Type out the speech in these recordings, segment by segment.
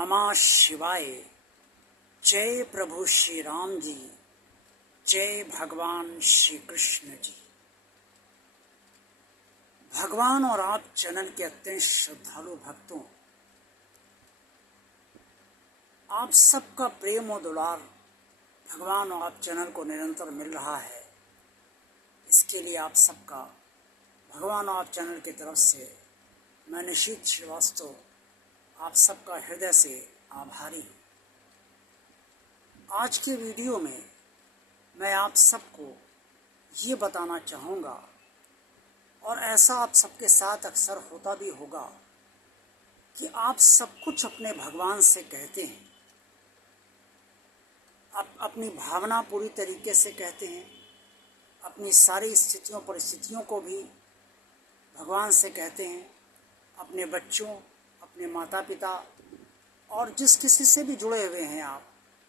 नमः शिवाय। जय प्रभु श्री राम जी, जय भगवान श्री कृष्ण जी। भगवान और आप चैनल के अत्यंत श्रद्धालु भक्तों, आप सबका प्रेम और दुलार भगवान और आप चैनल को निरंतर मिल रहा है। इसके लिए आप सबका भगवान और आप चैनल की तरफ से मैं निशित श्रीवास्तव आप सबका हृदय से आभारी हूँ। आज के वीडियो में मैं आप सबको ये बताना चाहूँगा, और ऐसा आप सबके साथ अक्सर होता भी होगा, कि आप सब कुछ अपने भगवान से कहते हैं, आप अपनी भावना पूरी तरीके से कहते हैं, अपनी सारी स्थितियों परिस्थितियों को भी भगवान से कहते हैं, अपने बच्चों, अपने माता पिता और जिस किसी से भी जुड़े हुए हैं आप,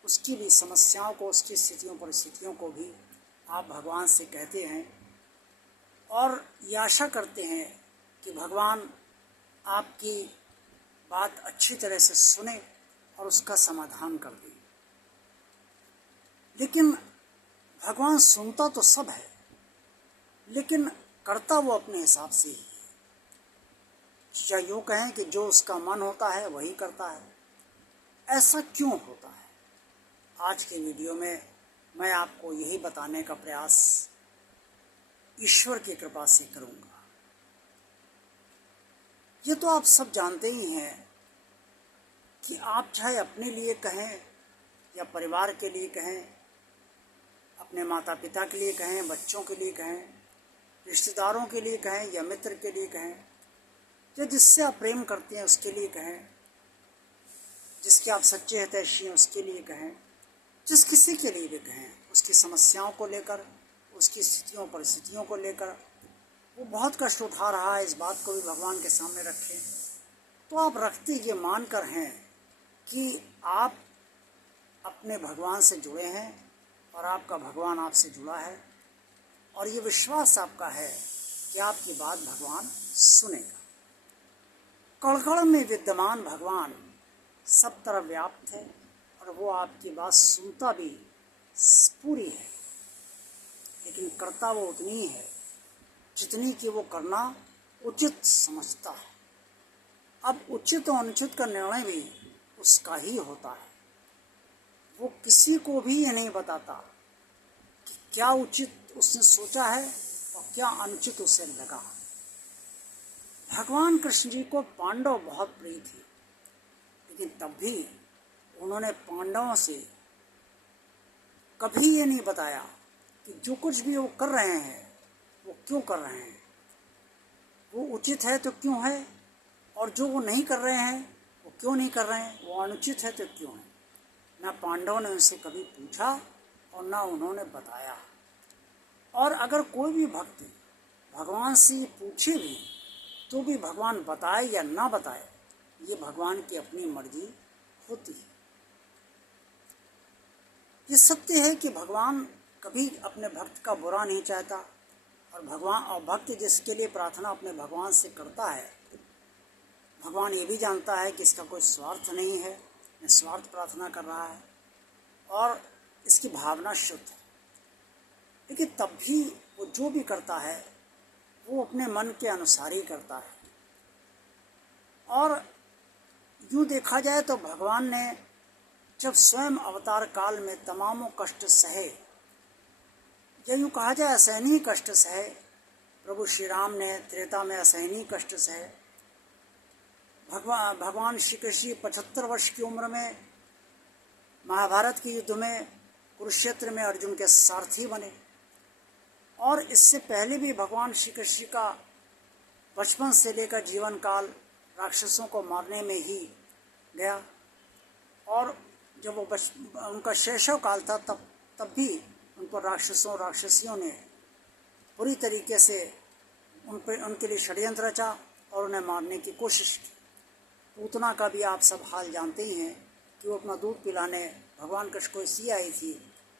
उसकी भी समस्याओं को, उसकी स्थितियों परिस्थितियों को भी आप भगवान से कहते हैं, और ये आशा करते हैं कि भगवान आपकी बात अच्छी तरह से सुने और उसका समाधान कर दे। लेकिन भगवान सुनता तो सब है, लेकिन करता वो अपने हिसाब से ही है। या यूँ कहें कि जो उसका मन होता है वही करता है। ऐसा क्यों होता है? आज के वीडियो में मैं आपको यही बताने का प्रयास ईश्वर की कृपा से करूँगा। ये तो आप सब जानते ही हैं कि आप चाहे अपने लिए कहें या परिवार के लिए कहें, अपने माता पिता के लिए कहें, बच्चों के लिए कहें, रिश्तेदारों के लिए कहें या मित्र के लिए कहें, या जिससे आप प्रेम करते हैं उसके लिए कहें, जिसके आप सच्चे हितैषी हैं उसके लिए कहें, जिस किसी के लिए भी कहें, उसकी समस्याओं को लेकर, उसकी स्थितियों परिस्थितियों को लेकर वो बहुत कष्ट उठा रहा है, इस बात को भी भगवान के सामने रखें, तो आप रखते ये मानकर हैं कि आप अपने भगवान से जुड़े हैं और आपका भगवान आपसे जुड़ा है, और ये विश्वास आपका है कि आपकी बात भगवान सुनेगा। कण-कण में विद्यमान भगवान सब तरफ व्याप्त है, और वो आपकी बात सुनता भी पूरी है, लेकिन करता वो उतनी ही है जितनी कि वो करना उचित समझता है। अब उचित और अनुचित का निर्णय भी उसका ही होता है। वो किसी को भी ये नहीं बताता कि क्या उचित उसने सोचा है और क्या अनुचित उसे लगा। भगवान कृष्ण जी को पांडव बहुत प्रिय थे, लेकिन तब भी उन्होंने पांडवों से कभी ये नहीं बताया कि जो कुछ भी वो कर रहे हैं वो क्यों कर रहे हैं, वो उचित है तो क्यों है, और जो वो नहीं कर रहे हैं वो क्यों नहीं कर रहे हैं, वो अनुचित है तो क्यों है। ना पांडवों ने उनसे कभी पूछा और ना उन्होंने बताया। और अगर कोई भी भक्त भगवान से पूछे भी तो भी भगवान बताए या ना बताए, ये भगवान की अपनी मर्जी होती है। ये सत्य है कि भगवान कभी अपने भक्त का बुरा नहीं चाहता, और भगवान और भक्त जिसके लिए प्रार्थना अपने भगवान से करता है, भगवान ये भी जानता है कि इसका कोई स्वार्थ नहीं है, निस्वार्थ प्रार्थना कर रहा है और इसकी भावना शुद्ध है। लेकिन तब भी वो जो भी करता है वो अपने मन के अनुसार ही करता है। और यूँ देखा जाए तो भगवान ने जब स्वयं अवतार काल में तमामों कष्ट सहे, या यूँ कहा जाए असहनीय कष्ट सहे, प्रभु श्री राम ने त्रेता में असहनीय कष्ट सहे। भगवान श्री कृष्ण 75 वर्ष की उम्र में महाभारत के युद्ध में कुरुक्षेत्र में अर्जुन के सारथी बने, और इससे पहले भी भगवान श्री कृष्ण का बचपन से लेकर जीवन काल राक्षसों को मारने में ही गया, और जब वो उनका शैशव काल था तब भी उन पर राक्षसियों ने पूरी तरीके से उनके लिए षड्यंत्र रचा और उन्हें मारने की कोशिश की। पूतना का भी आप सब हाल जानते ही हैं कि वो अपना दूध पिलाने भगवान कृष्ण को इसलिए आई थी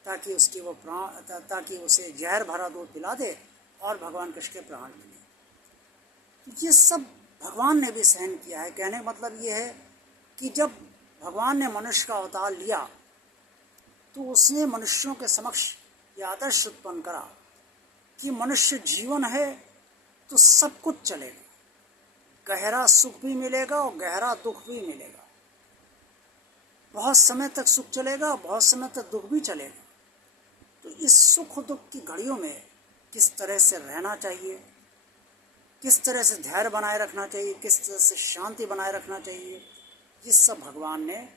ताकि उसे जहर भरा दूध पिला दे और भगवान कृष्ण के प्राण मिले। ये सब भगवान ने भी सहन किया है। कहने का मतलब ये है कि जब भगवान ने मनुष्य का अवतार लिया तो उसने मनुष्यों के समक्ष यह आदर्श उत्पन्न करा कि मनुष्य जीवन है तो सब कुछ चलेगा, गहरा सुख भी मिलेगा और गहरा दुख भी मिलेगा, बहुत समय तक सुख चलेगा, बहुत समय तक दुख भी चलेगा। तो इस सुख दुख की घड़ियों में किस तरह से रहना चाहिए, किस तरह से धैर्य बनाए रखना चाहिए, किस तरह से शांति बनाए रखना चाहिए, ये सब भगवान ने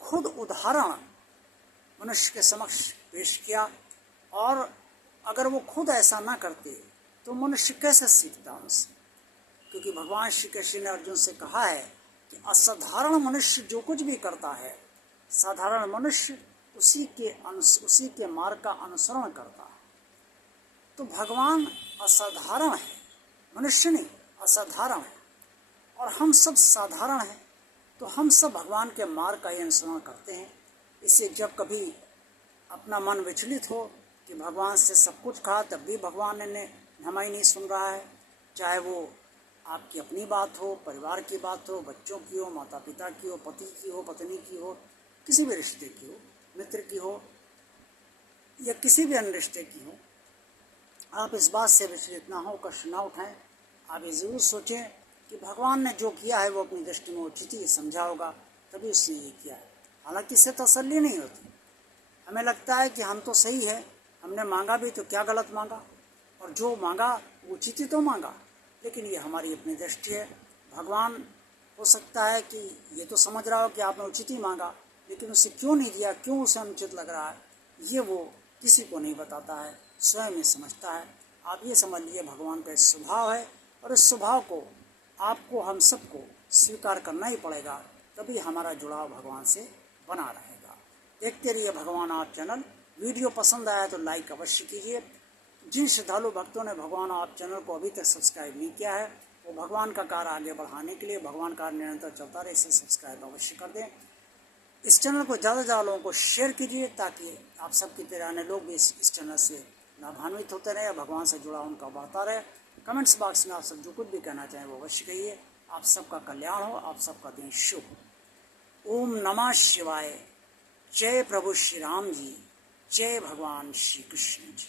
खुद उदाहरण मनुष्य के समक्ष पेश किया। और अगर वो खुद ऐसा ना करते तो मनुष्य कैसे सीखता उनसे, क्योंकि भगवान श्री कृष्ण ने अर्जुन से कहा है कि असाधारण मनुष्य जो कुछ भी करता है, साधारण मनुष्य उसी के मार्ग का अनुसरण करता है। तो भगवान असाधारण है, मनुष्य नहीं, असाधारण है, और हम सब साधारण हैं। तो हम सब भगवान के मार्ग का ही अनुसरण करते हैं। इससे जब कभी अपना मन विचलित हो कि भगवान से सब कुछ कहा तब भी भगवान ने हमारी नहीं सुन रहा है, चाहे वो आपकी अपनी बात हो, परिवार की बात हो, बच्चों की हो, माता पिता की हो, पति की हो, पत्नी की हो, किसी भी रिश्ते की हो, मित्र की हो या किसी भी अन्य रिश्ते की हो, आप इस बात से विचलित ना हो, कष्ट ना उठाएं। आप ये ज़रूर सोचें कि भगवान ने जो किया है वो अपनी दृष्टि में उचित ही समझा होगा, तभी उसने ये किया है। हालांकि इससे तसल्ली नहीं होती, हमें लगता है कि हम तो सही है, हमने मांगा भी तो क्या गलत मांगा, और जो मांगा वो उचित ही तो मांगा। लेकिन ये हमारी अपनी दृष्टि है। भगवान हो सकता है कि ये तो समझ रहा हो कि आपने उचित ही मांगा, लेकिन उसे क्यों नहीं दिया, क्यों उसे अनुचित लग रहा है, ये वो किसी को नहीं बताता है, स्वयं ही समझता है। आप ये समझ लीजिए भगवान का इस स्वभाव है, और इस स्वभाव को आपको, हम सबको स्वीकार करना ही पड़ेगा, तभी हमारा जुड़ाव भगवान से बना रहेगा। देखते रहिए भगवान आप चैनल। वीडियो पसंद आया तो लाइक अवश्य कीजिए। जिन श्रद्धालु भक्तों ने भगवान आप चैनल को अभी तक सब्सक्राइब नहीं किया है, वो भगवान का कार्य आगे बढ़ाने के लिए, भगवान का निरंतर चलता रहे, इसे सब्सक्राइब अवश्य कर दें। इस चैनल को ज़्यादा से ज़्यादा लोगों को शेयर कीजिए, ताकि आप सबकी तरह अन्य लोग भी इस चैनल से लाभान्वित होते रहे, भगवान से जुड़ा उनका बढ़ता रहे। कमेंट्स बॉक्स में आप सब जो कुछ भी कहना चाहें वो अवश्य कहिए। आप सबका कल्याण हो, आप सबका दिन शुभ। ओम नमः शिवाय। जय प्रभु श्री राम जी, जय भगवान श्री कृष्ण जी।